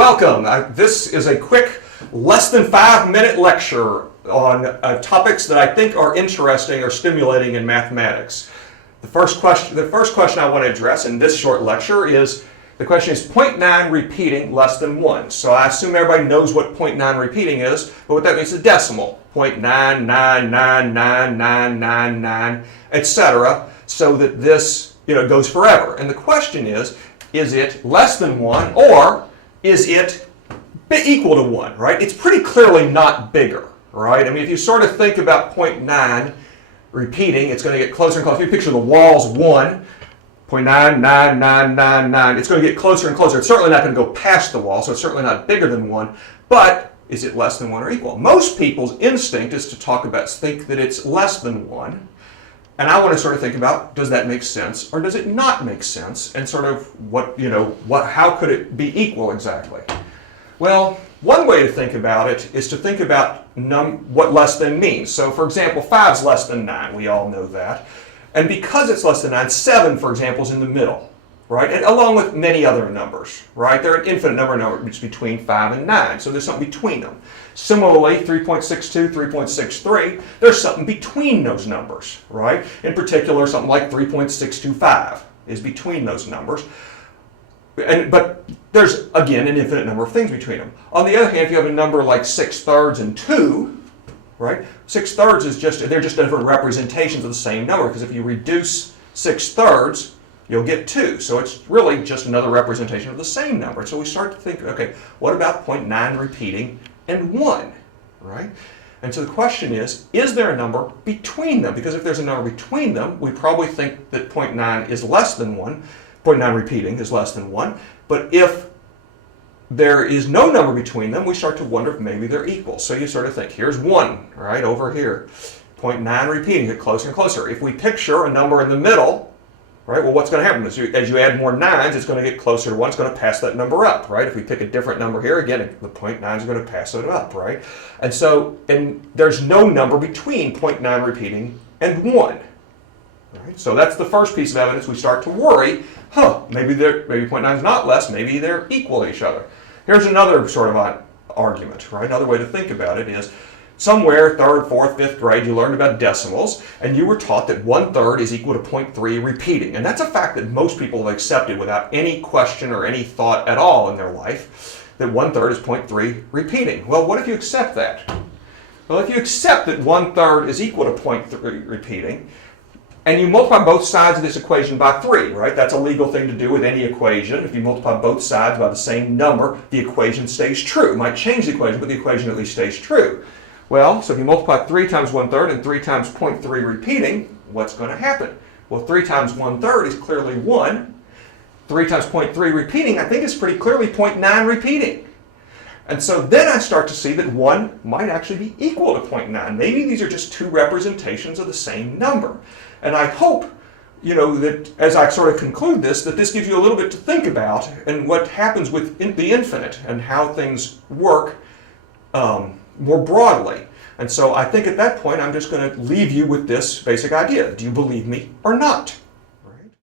Welcome. This is a quick, less than 5-minute lecture on topics that I think are interesting or stimulating in mathematics. The first question I want to address in this short lecture is, the question is 0.9 repeating less than 1. So I assume everybody knows what 0.9 repeating is, but what that means is decimal. 0.9999999, etc. So that this goes forever. And the question is it less than 1 or is it equal to 1, right? It's pretty clearly not bigger, right? I mean, if you sort of think about 0.9 repeating, it's going to get closer and closer. If you picture the wall's 1, 0.99999, it's going to get closer and closer. It's certainly not going to go past the wall, so it's certainly not bigger than 1, but is it less than 1 or equal? Most people's instinct is to think that it's less than 1. And I want to sort of think about, does that make sense or does it not make sense? And sort of how could it be equal exactly? Well, one way to think about it is to think about what less than means. So for example, 5 is less than 9. We all know that. And because it's less than 9, 7, for example, is in the middle, right? And along with many other numbers, right? There are an infinite number of numbers between 5 and 9. So there's something between them. Similarly, 3.62, 3.63, there's something between those numbers, right? In particular, something like 3.625 is between those numbers. But there's, again, an infinite number of things between them. On the other hand, if you have a number like 6/3 and 2, right? 6/3 is they're just different representations of the same number, because if you reduce 6/3, you'll get 2. So it's really just another representation of the same number. So we start to think, okay, what about 0.9 repeating and 1, right? And so the question is there a number between them? Because if there's a number between them, we probably think that 0.9 is less than 1. 0.9 repeating is less than 1. But if there is no number between them, we start to wonder if maybe they're equal. So you sort of think, here's 1, right, over here. 0.9 repeating, get closer and closer. If we picture a number in the middle, right, well, what's going to happen is as you add more 9s, it's going to get closer to 1. It's going to pass that number up, right? If we pick a different number here, again, the 0.9s are going to pass it up, right? And there's no number between 0.9 repeating and 1. Right? So that's the first piece of evidence. We start to worry, maybe 0.9 is not less, maybe they're equal to each other. Here's another sort of argument, right? Another way to think about it is, somewhere, 3rd, 4th, 5th grade, you learned about decimals, and you were taught that 1/3 is equal to 0.3 repeating. And that's a fact that most people have accepted without any question or any thought at all in their life, that 1/3 is 0.3 repeating. Well, what if you accept that? Well, if you accept that 1/3 is equal to 0.3 repeating, and you multiply both sides of this equation by 3, right? That's a legal thing to do with any equation. If you multiply both sides by the same number, the equation stays true. It might change the equation, but the equation at least stays true. Well, so if you multiply 3 times 1/3 and 3 times 0.3 repeating, what's going to happen? Well, 3 times 1/3 is clearly 1. 3 times 0.3 repeating, I think, is pretty clearly 0.9 repeating. And so then I start to see that 1 might actually be equal to 0.9. Maybe these are just two representations of the same number. And I hope, that as I sort of conclude this, that this gives you a little bit to think about and what happens with the infinite and how things work more broadly. And so I think at that point I'm just going to leave you with this basic idea. Do you believe me or not?